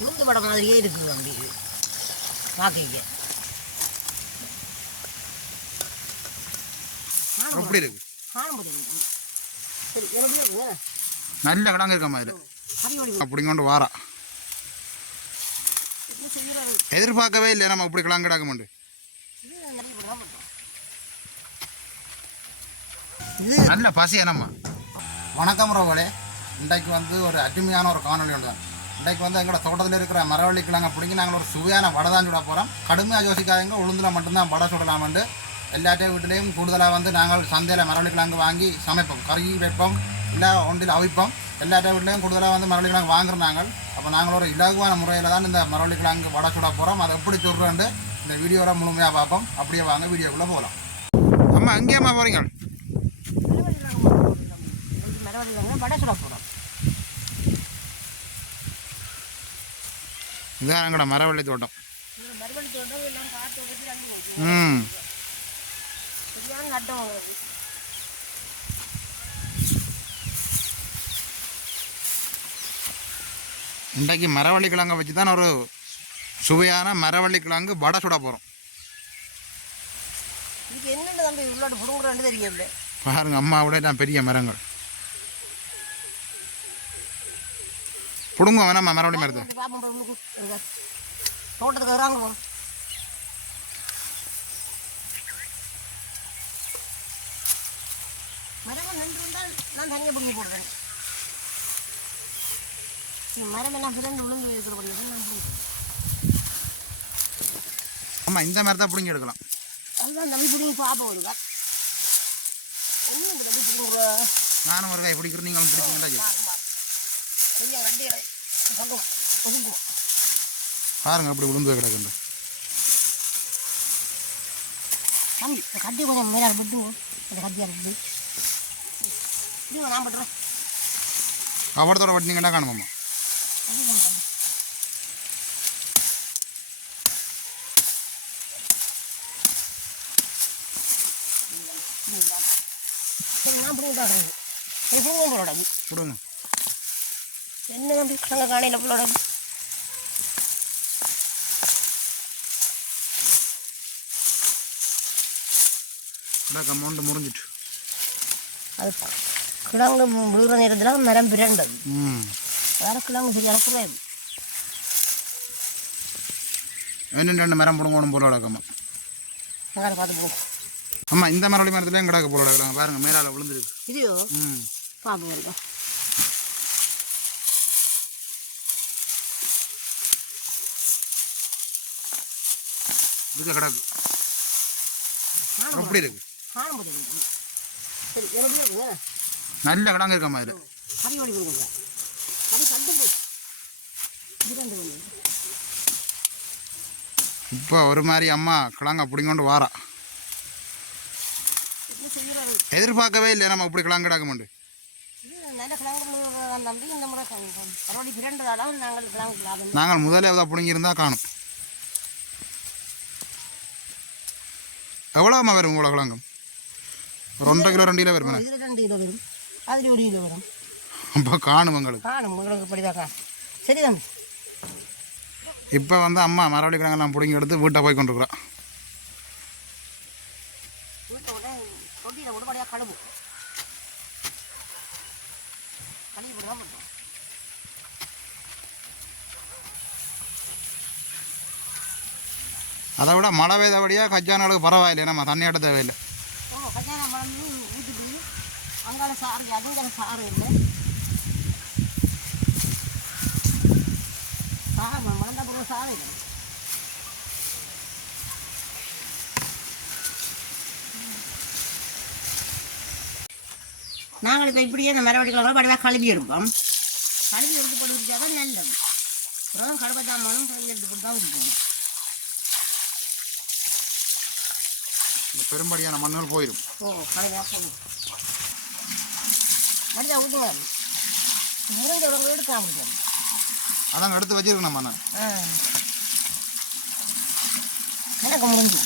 உளுந்து படம் மாதிரியே இருக்குது அப்படி பார்க்க எப்படி இருக்கு? நல்ல கிடங்கு இருக்க மாதிரி. அப்படிங்கொண்டு வாரா. எதிர்பார்க்கவே இல்லை நம்ம இப்படி பேர் தான் பண்ணுறோம் நல்ல பசி என்னம்மா வணக்கம் ரோவலே இன்றைக்கு வந்து ஒரு அருமையான ஒரு காணொலி ஒன்று தான். இன்றைக்கு வந்து எங்களோட தோட்டத்தில் இருக்கிற மரவள்ளி கிழங்கை பிடிங்கி நாங்கள் ஒரு சுவையான வடை தான் சுட போகிறோம் கடுமையாக யோசிக்காதீங்க உளுந்தில் மட்டும்தான் வடை சுடலாம்னு எல்லாத்தையும் வீட்டிலையும் கூடுதலாக வந்து நாங்கள் சந்தையில் மரவள்ளி கிழங்கு வாங்கி சமைப்போம். கறி வைப்போம் இல்லை ஒன்றில் அவிப்போம். எல்லாத்தையும் வீட்லேயும் கூடுதலாக வந்து மரவள்ளி கிழங்கு வாங்குறோம் நாங்கள் அப்போ நாங்கள் ஒரு இலகுவான முறையில் தான் இந்த மரவள்ளி கிழங்கு வடை சுட போகிறோம் அதை எப்படி சொல்கிறோன்னு இந்த வீடியோவில் முழுமையாக பார்ப்போம். அப்படியே வாங்க வீடியோக்குள்ளே போகலாம். அம்மா அங்கேயம்மா போகிறீங்க வடை சுட போகிறோம் இதுதான் எங்களோட மரவள்ளி தோட்டம். ம். இன்றைக்கு மரவள்ளி கிழங்கை வச்சு தான் ஒரு சுவையான மரவள்ளி கிழங்கு வடை சுட போகிறோம் பாருங்க அம்மாவோட தான் பெரிய மரங்கள். பிடுங்க வேணாம்மா உள்ளுக்கு. இருங்க. தோட்டத்துக்கு வராங்க மரங்கள் நின்று இருந்தால் நான் தனியாக பிடிங்கி போடுறேன். இந்த மரம் எல்லாம் பிறந்து விழுந்து இருக்கிறபடியாக நான் ஆமாம் இந்த மரத்தை பிடுங்கி எடுக்கலாம். அதுதான் நம்பி பிடிங்கி பார்ப்போம் பிடிங்க நானும் ஒரு கை பிடிக்கிறேன் நீங்களும் பிடிச்சிங்கடா பாருங்க அப்படி விழுந்து இந்த கட்டி கொஞ்சம் மேலே விட்டுங்க இந்த கத்தியாக இருக்குது நான் பண்ணுறேன் கவடத்தோட வட்டினீங்கன்னா காணுமாம்மா? சரி நான் பிடிங்க பார்க்குறேன் இது பிடிங்க. என்ன தம்பி கிழங்க காணையில் இல்லை அமௌண்ட் முறிஞ்சிட்டு அது கிழங்கு விழுகிற நேரத்தில் மரம் பிறண்டது வேறு கிழங்கு சரியான குறைவு இன்னும் ரெண்டு மரம் பிடுங்கணும் போல கிடக்கம்மா அங்கே பார்த்து போகும் அம்மா இந்த மரவள்ளி மரத்துலேயும் கிடக்க போல கிடக்குறாங்க பாருங்க மேலால் விழுந்துருக்கு. இதுயோ ம். பார்ப்போம் இருக்கும் இதுக்கு கிடக்கு. எப்படி இருக்கு. நல்ல கிடங்கு இருக்க மாதிரி. கறி வடி கொடுங்க கறி கண்டு போச்சு இரண்டு மணி இப்போ ஒரு மாதிரி அம்மா கிழங்க பிடிங்கொண்டு வாரா. எதிர்பார்க்கவே இல்லை நம்ம இப்படி கிழங்கு கிடக்குமெண்டு நாங்கள் முதலே அதை பிடுங்கியிருந்தா காணும். எவ்வளோம்மா வரும் இவ்வளோ கிழங்கு ஒரு ஒன்றரை கிலோ ரெண்டு கிலோ வருமே ரெண்டு கிலோ வரும். அதில் ஒரு கிலோ வரும். அப்போ காணும் எங்களுக்கு காணும் உங்களுக்கு இப்படிதான் சரி இப்போ வந்து அம்மா மரவள்ளி கிழங்கெல்லாம் பிடுங்கி எடுத்து வீட்டை போய் கொண்டிருக்குறோம் வீட்டை விட தொட்டியில் உடம்படியாக கழுவு கழுவி போட்டு தான் பண்ணுறோம் அதை விட மழை பெய்தபடியாக கஜானாளுக்கு பரவாயில்லை. நம்ம தண்ணி ஆட்ட தேவையில்லை. மழை மழை நாங்கள் இப்போ இப்படியே இந்த மரவடிக்கலாம் படிவாக கழுவி இருப்போம் கழுவி எடுத்து போட்டு குடிச்சா தான் நல்லது. அப்புறம் கடுப்பை கழுவி எடுத்து போட்டு தான் குடிக்கணும் பெரும்படியான மண்ணுகள் போயிடும் ஓ மனிதா முருங்கிறவங்க எடுக்காம முடியாது அதாங்க எடுத்து வச்சிருக்கணும் மண்ணை எனக்கு முடிஞ்சு.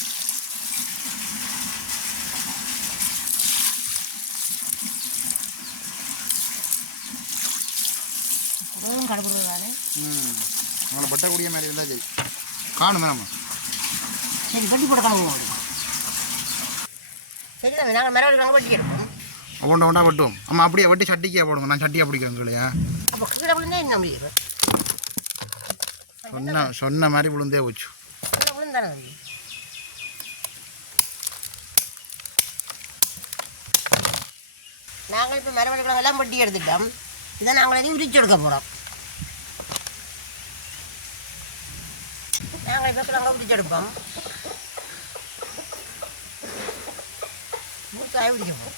தானே ம். அவங்கள வெட்டக்கூடிய மாதிரி இருந்தால் சரி. காணுமே நம்ம. சரி வெட்டி போட கலங்க சரி தம்பி நாங்கள் மரவள்ளி கிழங்கு வெட்டி எடுப்போம் ஒவ்வொன்றா ஒன்றா வெட்டுவோம். ஆமாம் அப்படியே வெட்டி சட்டிக்கே போடுங்க நான் சட்டியாக பிடிக்கிறேன் இல்லையா அப்போ கீழே விழுந்தா என்ன முடியும் சொன்ன சொன்ன மாதிரி விழுந்தே போச்சு. விழுந்தானே தம்பி நாங்கள் இப்போ மரவள்ளி கிழங்கு எல்லாம் வெட்டி எடுத்துட்டோம். இதை நாங்கள் இனி உரிச்சு எடுக்க போகிறோம் நாங்கள் இப்போ கிழங்க உரிச்சு எடுப்போம். மூத்தாய உரிக்கப்போம்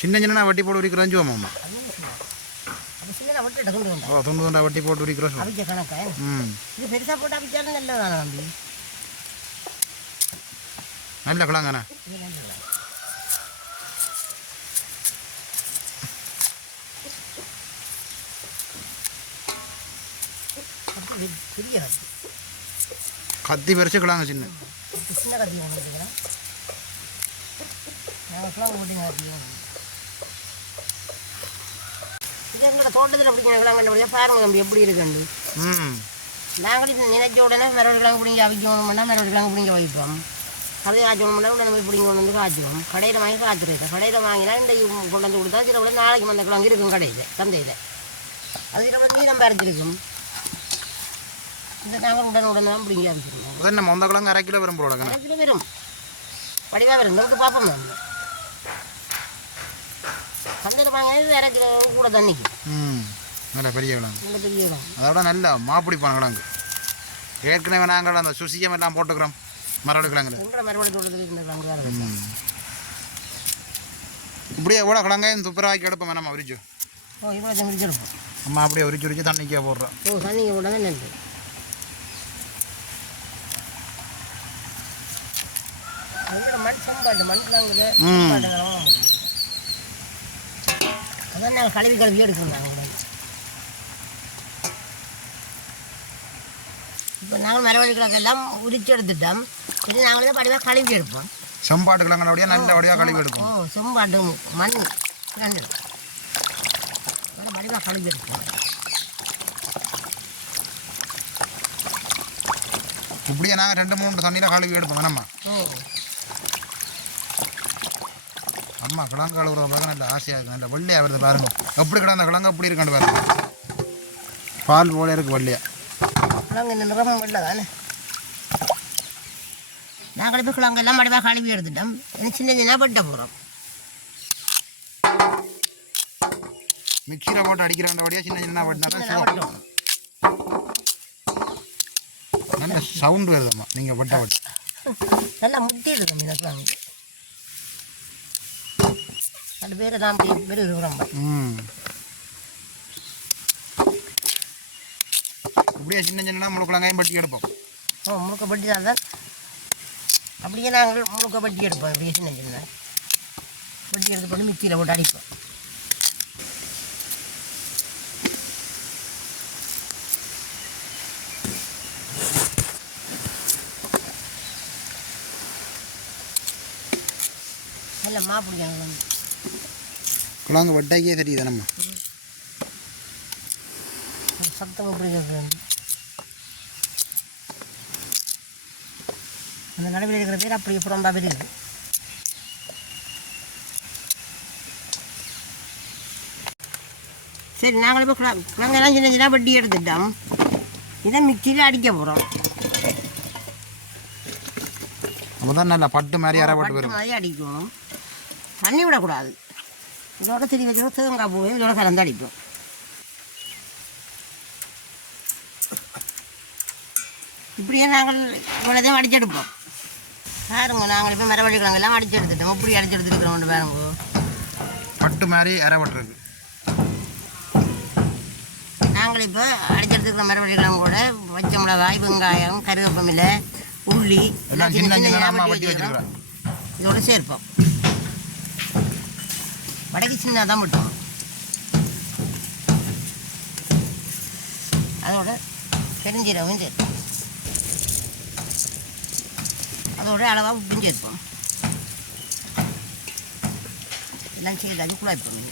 சின்ன சின்ன வட்டி போட்டு உரிக்கிறோம் சும்மா அதுவும் சொல்லுவோம் அது சின்ன விட்டு எடுக்கணும் வேண்டாம் ஓ துண்டு துண்டா வட்டி போட்டு உரிக்கிறோம் அவிச்ச கணக்கா? ம். இது பெருசாக போட்டு அவிச்சாலும் நல்லதானே தம்பி? நல்ல கிழங்கண்ணா. கத்தி பறிச்சு கிழங்க சின்ன. சின்ன கத்தி கிழங்கு போட்டுங்க தோட்டத்தில் பிடிக்கிற கிழங்கு பாருங்க தம்பி எப்படி இருக்குண்டு ம். நாங்கள் இது நினைச்ச உடனே மரவடி கிழங்கு பிடிங்க அவிக்கணும்னா மரவடி கிழங்கு பிடிங்க வைப்போம் கதை காய்ச்சணும்னா உடனே போய் பிடிங்க கொண்டு வந்து காய்ச்சுவோம் கடையில் வாங்கி காய்ச்சிருக்கேன் கடையில் வாங்கினா இந்த கொண்டு வந்து கொடுத்தா சில விட நாளைக்கு வந்த கிழங்கு இருக்கும் கடையில் சந்தையில். அது சில நீரம் பறிச்சிருக்கும். இந்த நாங்கள் உடனே உடனே தான் பிடிங்கி அவிச்சிருக்கோம் அதான் நம்ம அந்த கிழங்கு அரை கிலோ வரும் போல அரை கிலோ வரும். வடிவாக வரும். பார்ப்போம் தான் கூட தண்ணிக்கு ம் நல்ல பெரிய கிழங்கு கிழங்கு அதோட நல்ல மாப்பிடிப்பான கிழங்கு ஏற்கனவே நாங்கள் அந்த சுசியம் எல்லாம் போட்டுக்கிறோம் கிழங்குல. உங்களோட மரவடி தோட்டத்தில் இந்த கிழங்கு இப்படியே எவ்வளோ கிழங்கையும் துப்புரவாக்கி எடுப்போம் நம்ம உரிச்சு. ஓ இவ்வளோ செஞ்சிருப்போம் அம்மா அப்படியே உரிச்சு உரிச்சு தண்ணிக்கே போடுறோம். ஓ நெல் அதோட மண் செம்பாட்டு மண் கிழங்கு அதான் நாங்கள் கழுவி கழுவி எடுக்கணும் நாங்கள் இப்போ நாங்கள் மரவள்ளி கிழங்கு எல்லாம் உரிச்சு எடுத்துட்டோம். இது நாங்கள் படிவாக கழுவி எடுப்போம். செம்பாட்டு கிழங்குடைய நல்ல வடிவாக கழுவி ஓ எடுக்கும் செம்பாட்டு மண் ரெண்டு. படிவாக கழுவி எடுப்போம். இப்படியே நாங்கள் ரெண்டு மூணு தண்ணியில் கழுவி எடுப்போம் நம்ம ஓ அம்மா கிழங்கு கழுவுற பார்க்க நல்ல ஆசையாக இருக்குது நல்ல வெள்ளையாக வருது பாருங்க. எப்படி கிடந்த கிழங்கு எப்படி இருக்கான்னு பாருங்க. பால் போல இருக்கு வெள்ளையா. கிழங்கு இந்த நிறம் இல்லை தானே நாங்கள் இப்போ கிழங்கு எல்லாம் மடிவாக கழுவி எடுத்துட்டோம் சின்ன சின்ன பட்ட போகிறோம் மிக்சியில் போட்டு அடிக்கிற வழியாக சின்ன சின்ன வட்டினா நல்ல சவுண்டு வருதம்மா நீங்கள் பட்ட வட்டி நல்லா முட்டி இருக்கும் இந்த கிழங்கு ரெண்டு பேர் தான் பேர் பெரிய ரொம்ப ம் சின்ன சின்ன முழு பட்டி எடுப்போம். ஓ முழுக்க பட்டி தான் தான் அப்படியே நாங்கள் முழுக்க பட்டி எடுப்போம் இப்படியே சின்ன சின்ன பட்டி எடுத்து போட்டு மிக்சியில் போட்டு அடிப்போம். நல்ல மா வந்து கிழங்கு வட்டாக்கியே தெரியுது நம்ம? சத்தம் எப்படி இருக்குது அந்த நடுவில் இருக்கிற பேர் அப்படி புறம்பா இருக்குது சரி நாங்கள் இப்போ கிழங்கெல்லாம் சின்ன சின்ன வட்டி எடுத்துட்டோம். இதை மிக்சியில் அடிக்க போகிறோம் அப்போ தான் நல்ல பட்டு மாதிரி அரை பட்டு பட்டு வரும் மாதிரி அடிக்கணும் தண்ணி விடக்கூடாது. இதோட திரி வச்சு தேங்காய் பூவையும் இதோட கலந்து அடிப்போம். இப்படியே நாங்கள் இவ்வளோதையும் அடிச்செடுப்போம். பாருங்க நாங்கள் இப்போ மரவள்ளி கிழங்கெல்லாம் அடிச்சு எடுத்துட்டோம் இப்படி அடிச்சு எடுத்துருக்கிறோம் பாருங்க. பட்டு மாதிரி அரை பட்டு இருக்கு நாங்கள் இப்போ அடிச்செடுத்துக்கிற மரவள்ளி கிழங்கு கூட பச்சை மிளகாய் வெங்காயம் கருவேப்பமில்லை உள்ளி எல்லாம் சின்ன சின்ன சின்னதா நம்ம வெட்டி வட்டி வச்சிருக்கிறோம். வச்சிருக்கிறோம் இதோட சேர்ப்போம் வடக்கு சின்னதாக தான் விட்டோம் அதோட பெருஞ்சீரகம் சேர்ப்போம் அதோட அளவாக உப்பும் சேர்ப்போம் எல்லாம் சேர்த்தாச்சு குழாய்ப்போம்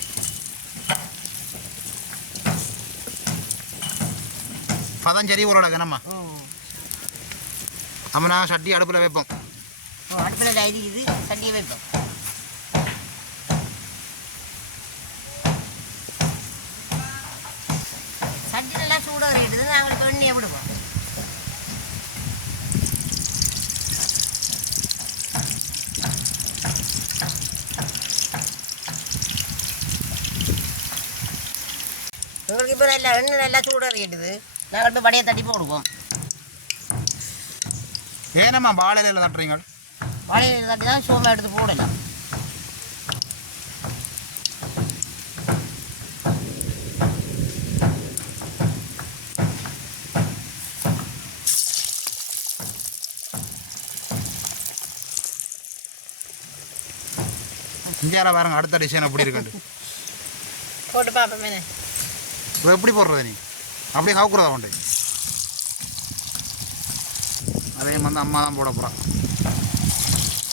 பதம் சரி ஊரோட கனம்மா ம் அப்போ நான் சட்டி அடுப்பில் வைப்போம். அடுப்பில் இது சட்டியை வைப்போம் சட்டி நல்லா சூடாக இருக்குது நாங்கள் தொண்ணியை விடுவோம் உங்களுக்கு இப்போ நல்லா எண்ணெய் சூடாக இருக்குது நாங்கள் இப்போ வடையை தட்டி போடுவோம் ஏனம்மா வாழையில தட்டுறீங்க வடையை தட்டி தான் சோமா எடுத்து போடலாம் இந்தியாவில் பாருங்க அடுத்த டிசைன் அப்படி இருக்குண்டு போட்டு பார்ப்போமே இப்போ எப்படி போடுறது நீ? அப்படியே கவுக்குறதா கொண்டு அதே வந்து அம்மா தான் போட போகிறான்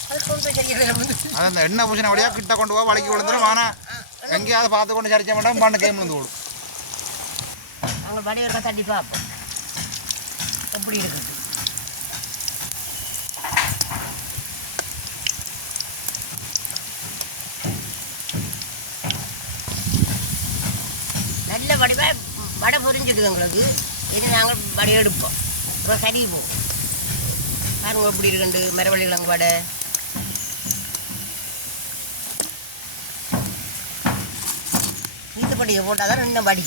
அது கொண்டு போய் சரியாக அந்த எண்ணெய் பூசின வழியாக கிட்ட கொண்டு போக வளைக்கி விழுந்துடும் ஆனால் எங்கேயாவது பார்த்து கொண்டு சரிச்ச மாட்டோம். பண்ண கேம் வந்து விடும் அவங்க வடி இருக்க தட்டி பார்ப்போம். எப்படி இருக்குது? நல்ல வடிவாக வடை பொரிஞ்சிடுது எங்களுக்கு இது நாங்கள் வடை எடுப்போம். அப்புறம் கறி போகும் பாருங்க எப்படி இருக்குண்டு மரவள்ளி கிழங்கு வடை. நீத்துப்பட்டியை போட்டால் தான் இன்னும் வடி.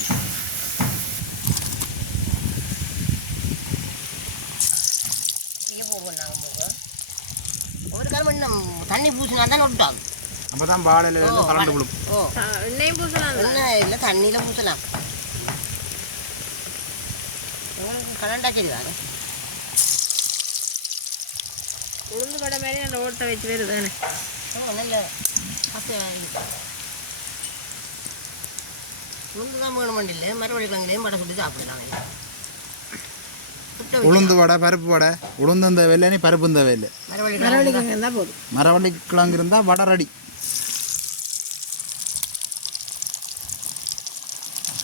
நாங்கள் போவோம் ஒரு காலம் இன்னும் தண்ணி பூசினா தான் ஒட்டாகும் அப்போ தான் வாழையில இருந்து கலண்டு விழும் ஓ. எண்ணெயும் பூசலாம் ஒன்றும் இல்லை தண்ணியில் பூசலாம். உங்களுக்கு கலண்டா சரி தானே உளுந்து படை மாதிரி அந்த ஓட்டை வச்சு வருதானே நல்ல உளுந்து தான் வேணும் இல்லை மறுபடி கிழங்குலையும் படை சுட்டு சாப்பிடலாம். உளுந்து வடை பருப்பு வடை உளுந்து இந்த வெள்ளை பருப்பு இந்த வெள்ளை. மறுபடி கிழங்கு இருந்தால் போதும். மரவள்ளி கிழங்கு இருந்தால் வடை ரெடி.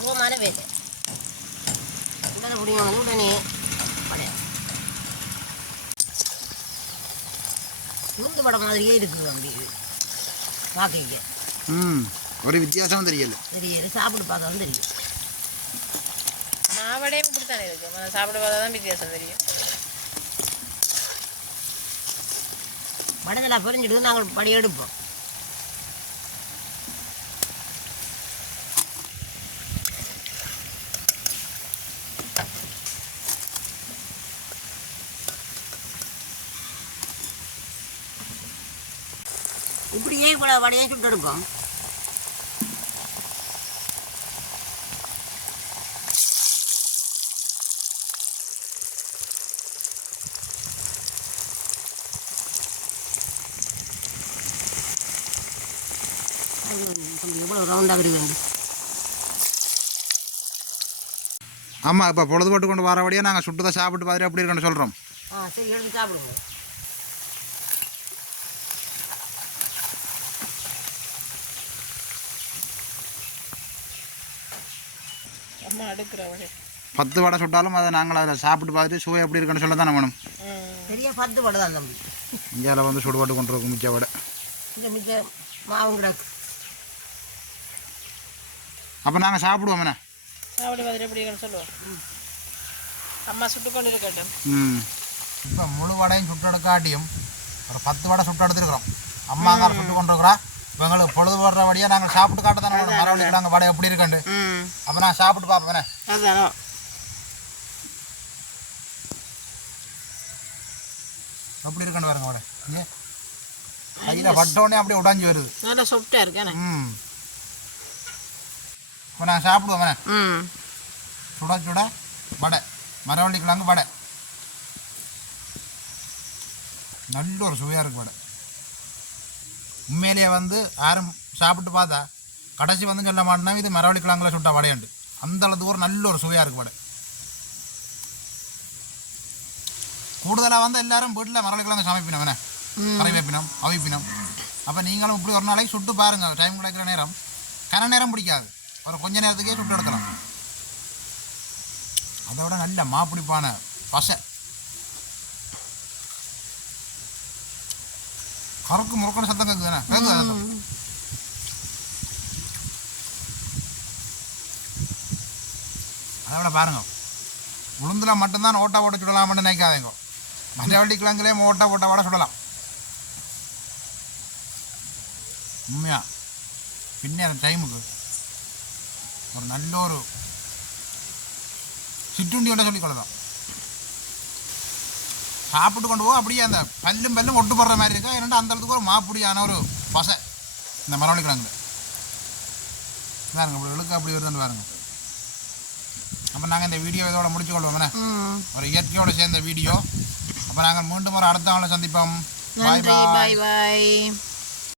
சுகமான வேலை. உடனே பிடிங்க உடனே பழைய. உளுந்து படம் மாதிரியே இருக்குது அப்படி பார்க்க ம் ஒரு வித்தியாசமும் தெரியல. தெரியுது சாப்பிட்டு பார்த்தா தான் தெரியும் மாவடையும் இப்படி தானே இருக்கு நம்ம சாப்பிட பார்த்தா தான் வித்தியாசம் தெரியும். வடதெல்லாம் பொரிஞ்சிட்டு நாங்கள் படி எடுப்போம் கூட வடையை சுட்டு எடுப்போம் அது கொஞ்சம் இவ்வளோ ரவுண்டாக இருக்குது ஆமாம் இப்போ பொழுதுபட்டு கொண்டு வரபடியே நாங்கள் சுட்டதை சாப்பிட்டு பார்த்துட்டு எப்படி இருக்குன்னு சொல்கிறோம் ஆ சரி எடுத்து சாப்பிடுங்க அடுக்கிறவளே பத்து வடை சுட்டாலும் அதை நாங்கள் அதில் சாப்பிட்டு பார்த்துட்டு சுவை எப்படி இருக்குன்னு சொல்ல தானே வேணும். பெரிய பத்து வடை தான் தம்பி. இந்தியாவில் வந்து சுடுபாட்டு கொண்டு இருக்கும் மிச்ச வடை. இந்த மிச்ச மாவும் கிடக்கு. அப்போ நாங்கள் சாப்பிடுவோம் என்ன? சாப்பிட பார்த்துட்டு எப்படி இருக்குன்னு சொல்லுவோம். அம்மா சுட்டு கொண்டு இருக்கட்டும் ம். இப்போ முழு வடையும் சுட்டு எடுக்காட்டியும் ஒரு பத்து வடை சுட்டு எடுத்துருக்குறோம் அம்மாங்கார சுட்டு கொண்டு இருக்கிறா இப்போ எங்களுக்கு பொழுது போடுற வழியாக நாங்கள் சாப்பிட்டு காட்ட தானே மரவழிக்கிறாங்க வடை எப்படி இருக்குண்டு அப்போ நான் சாப்பிட்டு பார்ப்பேனே. அதுதானோ எப்படி இருக்குன்னு பாருங்க வடை இங்கே. கையில் பட்டோடனே அப்படியே உடைஞ்சி வருது. நல்லா சொப்டாக இருக்கானே. ம். இப்போ நான் சாப்பிடுவேன் ம். சுட சுட வடை. மரவள்ளி கிழங்கு வடை. நல்ல ஒரு சுவையாக இருக்கு வடை. உண்மையிலேயே வந்து யாரும் சாப்பிட்டு பார்த்தா கடைசி வந்து சொல்ல மாட்டேன்னா இது மரவள்ளி கிழங்குல சுட்ட வடையுண்டு. அந்த அளவுக்கு ஒரு நல்ல ஒரு சுவையாக இருக்கு வடை. கூடுதலாக வந்து எல்லாரும் வீட்டில் மரவள்ளி கிழங்கு சமைப்பினோம் என்ன? கறி வைப்பினம் அவிப்பினம். அப்போ நீங்களும் இப்படி ஒரு நாளைக்கு சுட்டு பாருங்கள் டைம் கிடைக்கிற நேரம். கன நேரம் பிடிக்காது. ஒரு கொஞ்ச நேரத்துக்கே சுட்டு எடுக்கலாம். அதை விட நல்ல மாப்பிடிப்பான பசை. கறக்கு முறுக்கான சத்தம் கேட்குதுண்ணே கேட்குது அதை விட பாருங்க. உளுந்தில் மட்டும்தான் ஓட்டா போட்டு சுடலாம்னு நினைக்காதேங்க. மஞ்சவள்ளி கிழங்குலேயும் ஓட்டா போட்ட வடை சுடலாம். உண்மையா? அந்த டைமுக்கு ஒரு நல்ல ஒரு சிற்றுண்டி ஒன்றை சொல்லிக்கொள்ளலாம் சாப்பிட்டு கொண்டு போக அப்படியே அந்த பல்லும் பல்லும் ஒட்டு போடுற மாதிரி இருக்கா? ஏன்னா அந்த அளவுக்கு ஒரு மாப்பிடியான ஒரு பசை. இந்த மரவள்ளி கிழங்குல பாருங்க அப்படி இழுக்க அப்படி வருதுன்னு பாருங்கள் அப்போ நாங்கள் இந்த வீடியோ இதோட முடிச்சு கொள்வோம் ம். ஒரு இயற்கையோடு சேர்ந்த வீடியோ அப்போ நாங்கள் மீண்டும் ஒரு அடுத்த நாளை சந்திப்போம். பாய் பாய் பாய்